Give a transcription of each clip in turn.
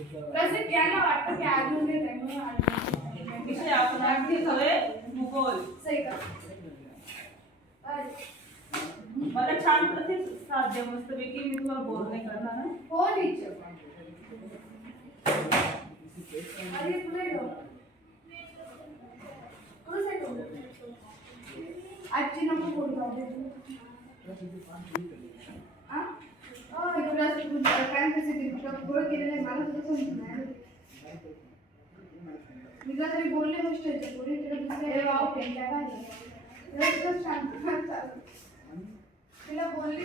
प्रसिद्ध यांना वाटतं की अजून देत आहे म्हणून विषय आपण आणखी सवय भूगोल. सही का मला छान प्रतिसाद द्या मस्तपैकी. मी तुम्हाला बोर नाही करणार ना. हो टीचर. अरे पुढे जाऊ. पुढे जाऊ. आजची नको बोल जाऊ. हां तुला काय कसं गोळ केलेलं मला सुद्धा समजत नाही. मी तुला तरी बोलले गोष्ट आहे पुढे तुला दुसरे वाव पेन काय पाहिजे शांत तिला बोलली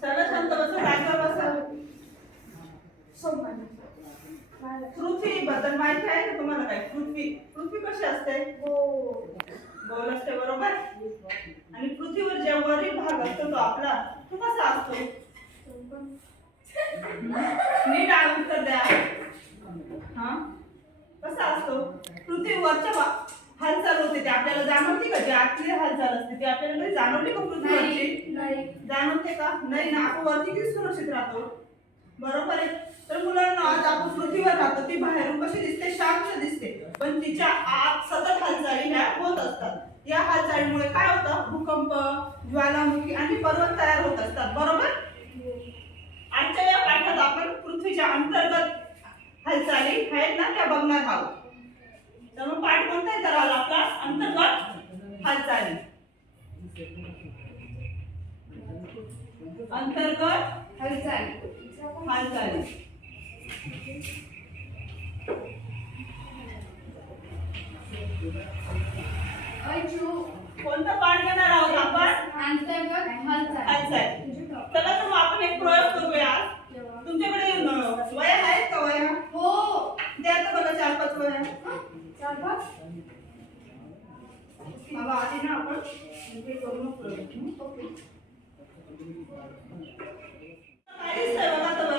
चला शांत बसा. जागेवर बसा. पृथ्वी बद्दल माहिती आहे का तुम्हाला? काय पृथ्वी कशी असते? गोल असते बरोबर. आणि पृथ्वीवर जे वरील भाग असतो तो आपला तो कसा असतो? नीट उत्तर द्या. हा कसा असतो? पृथ्वीवरच्या हालचाल होते ते आपल्याला जाणवते का? जी आतली हालचाल असते ती आपल्याला नाही जाणवली का? पृथ्वीवरची जाणवते का? नाही ना. आपण वरती किती सुरक्षित राहतो बरोबर आहे. तर मुलांना आज आपण पृथ्वीवर राहतो ती बाहेरून कशी दिसते? शांत दिसते. पण तिच्या आत सतत हालचाली ह्या होत असतात. या हालचालीमुळे काय होतं? भूकंप, ज्वालामुखी आणि पर्वत तयार होत असतात बरोबर. आजच्या या पाठात आपण पृथ्वीच्या अंतर्गत हालचाली आहेत ना त्या बघणार आहोत. तर मग पाठ कोणता आहे? तर आपला अंतर्गत हालचाली. अंतर्गत हालचाली. कोणता पाठ घेणार आहोत आपण? अंतर्गत हालचाल. चला तर मग आपण एक प्रयोग करूया. तुमच्याकडे वया आहेत का? वया हो द्या तर मला 4-5 वया. 4-5 बाबा आधी ना आपण हे करू नको. ओके काय दिसतंय बघा तर.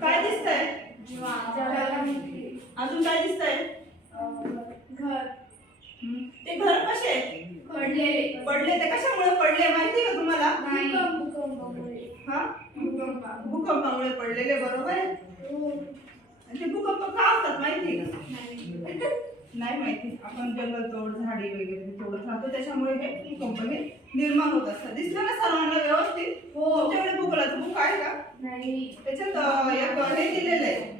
काय दिसतंय? अजून काय दिसतंय? घर. ते घर कसे पडले? ते कशामुळे पडले माहिती का तुम्हाला? भूकंपामुळे पडलेले बरोबर आहे. ते भूकंप का होतात माहिती का? नाही माहिती. आपण जंगलतोड झाडी वगैरे तोडत राहतो त्याच्यामुळे हे भूकंप हे निर्माण होत असतात. दिसलं ना सर्वांना व्यवस्थित? तुमच्याकडे भूगोलाचं बुक आहे का? नाही. त्याच्यात एक हे दिलेलं आहे,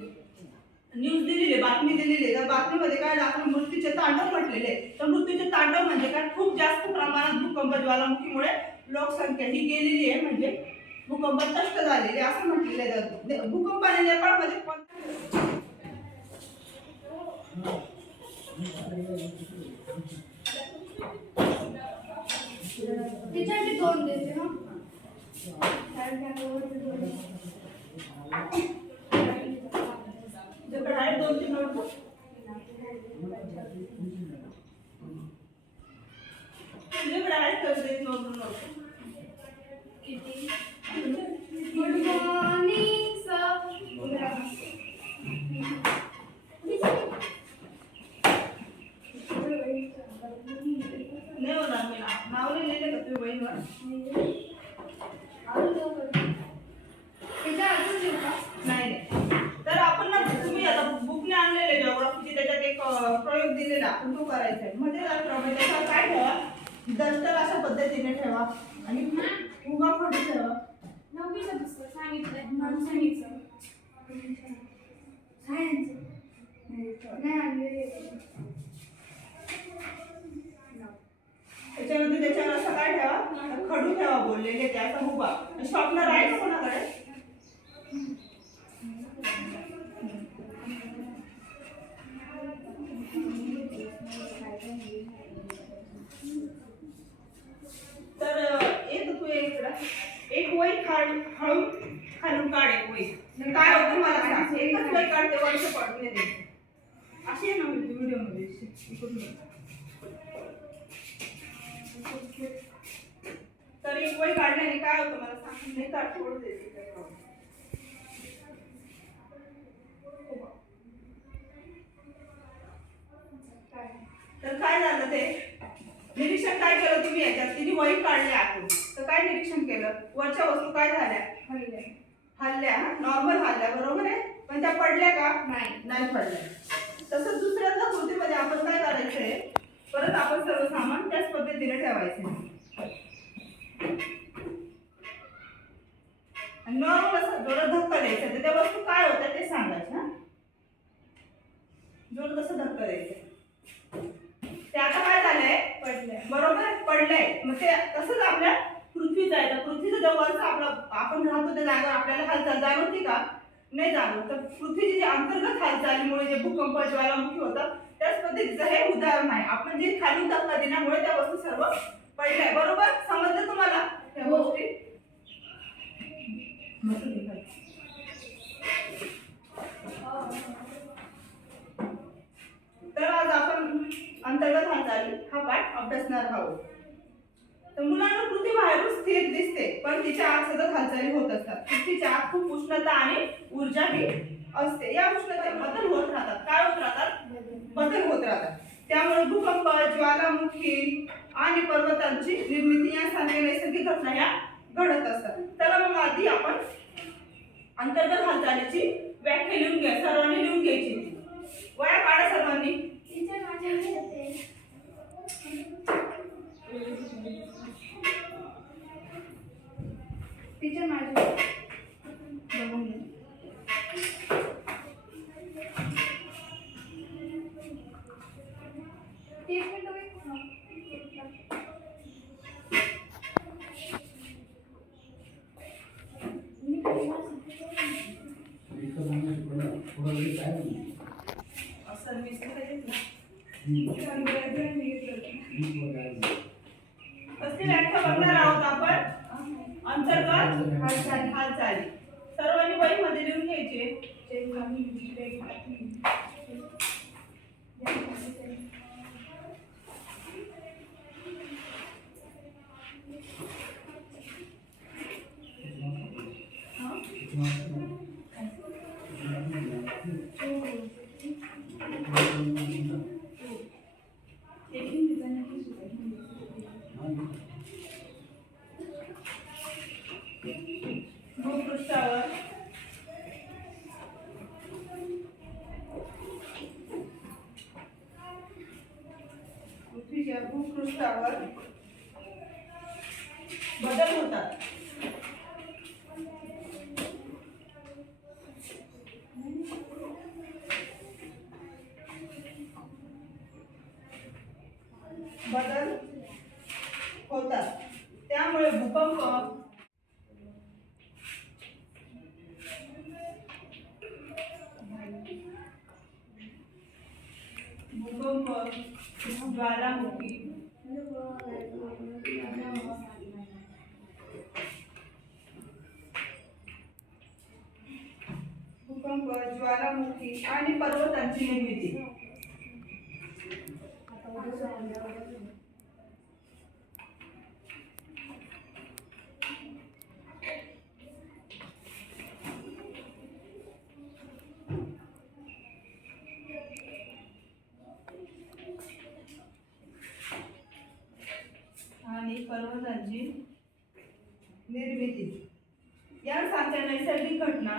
न्यूज दिलेली आहे, बातमी दिलेली आहे. त्या बातमीमध्ये काय दाखवलं? मृत्यूचे तांडव म्हटलेले. तर मृत्यूचे तांडव म्हणजे काय? खूप जास्त प्रमाणात भूकंप ज्वालामुखीमुळे लोकसंख्या ही गेलेली आहे. म्हणजे भूकंप नष्ट झालेले असं म्हटलेलं आहे. भूकंपाने नेपाळमध्ये तिच्यासाठी तोंड देते ना. तुझ्याकडे आहे 2-3 नोटबुक? तुझ्याकडे आहेत का 1 नोटबुक? किती? Good morning sir. नाही होणार. मी नाव नाही लिहिले का तुम्ही वहीवर? नाही. तर आपण ना तुम्ही आता बुकने आणलेले जिओग्राफीचे त्याच्यात एक प्रयोग दिलेला आपण तो करायचा आहे. म्हणजे त्याच्यावर काय ठेवा? दस्तर अशा पद्धतीने ठेवा आणि उभा फोटो ठेवा. नववीचं पुस्तक सांगितलंय म्हणून सांगितलं. सायन्स नाही आणले. त्याच्यामध्ये त्याच्यावर असं काय ठेवा? खडू ठेवा बोललेले त्याचा उभा. शॉपनर आहे का कोणाकडे? तर एक तू एक वही हळू खालून काढ. एक वही काय होतं मला सांग. एकच वही काढते वर्ष पडून येते अशी ना व्हिडिओ मध्ये. तर एक वही काढल्याने काय होतं मला सांग. नाही काढ सोडू देते काय नॉर्मलच्या वस्तू काय झाल्या? हल्ले. हल्ल्या. नॉर्मल हल्ल्या, बरोबर आहे. पण त्या पडल्या का? नाही पडल्या. तसंच दुसऱ्यांदा कृतीमध्ये आपण काय करायचंय, परत आपण सर्व सामान त्याच पद्धतीने ठेवायचे. नॉर्मल असं जोरात धक्का द्यायचा, तर त्या वस्तू काय होत्या ते सांगायचं. हा, जोर कसं धक्का द्यायचं. ते आता काय झालंय? पडले. बरोबर, पडलंय. मग ते तसंच आपल्या पृथ्वीचं आहे. तर पृथ्वीचं जवळचं आपण राहतो त्या जागेवर आपल्याला हालचाल जाणवते का? नाही जाणवत. तर पृथ्वीची जी अंतर्गत हालचालीमुळे जे भूकंप, ज्वालामुखी होतात, त्याच पद्धतीचं हे उदाहरण आहे. आपण जे खाली धक्का देण्यामुळे त्या वस्तू सर्व पडल्या. बरोबर, समजलं तुम्हाला त्या गोष्टी? तर आज आपण अंतर्गत हालचाली हा पाठ अभ्यासणार आहोत. तर मुलांना पृथ्वी बाहेरून स्थिर दिसते, पण तिच्या आत सतत हालचाली होत असतात. पृथ्वीच्या आत खूप उष्णता आणि ऊर्जा ही असते. या उष्णतेत बदल होत राहतात. काय होत राहतात? बदल होत राहतात. त्यामुळे भूकंप, ज्वालामुखी आणि पर्वतांची निर्मिती यासारख्या नैसर्गिक घटना ह्या घडत असतात. तर मग आधी आपण अंतर्गत हालचालीची व्याख्या लिहून घ्या. सर्वांनी लिहून घ्यायची. वया काढा सर्वांनी. टीचर माझ्याकडे येते. टीचर माझ्याकडे बघून घे. एक मिनिट वेट. कसली व्याख्या बघणार आहोत आपण? अंतर्गत हालचाली. सर्वांनी वहीमध्ये लिहून घ्यायचे. भूपृष्ठावर पृथ्वीच्या भूपृष्ठावर बदल होतात. बदल होतात. त्यामुळे भूकंप, ज्वालामुखी आणि पर्वतांची निर्मिती. आणि पर्वतांची निर्मिती यासारख्या नैसर्गिक घटना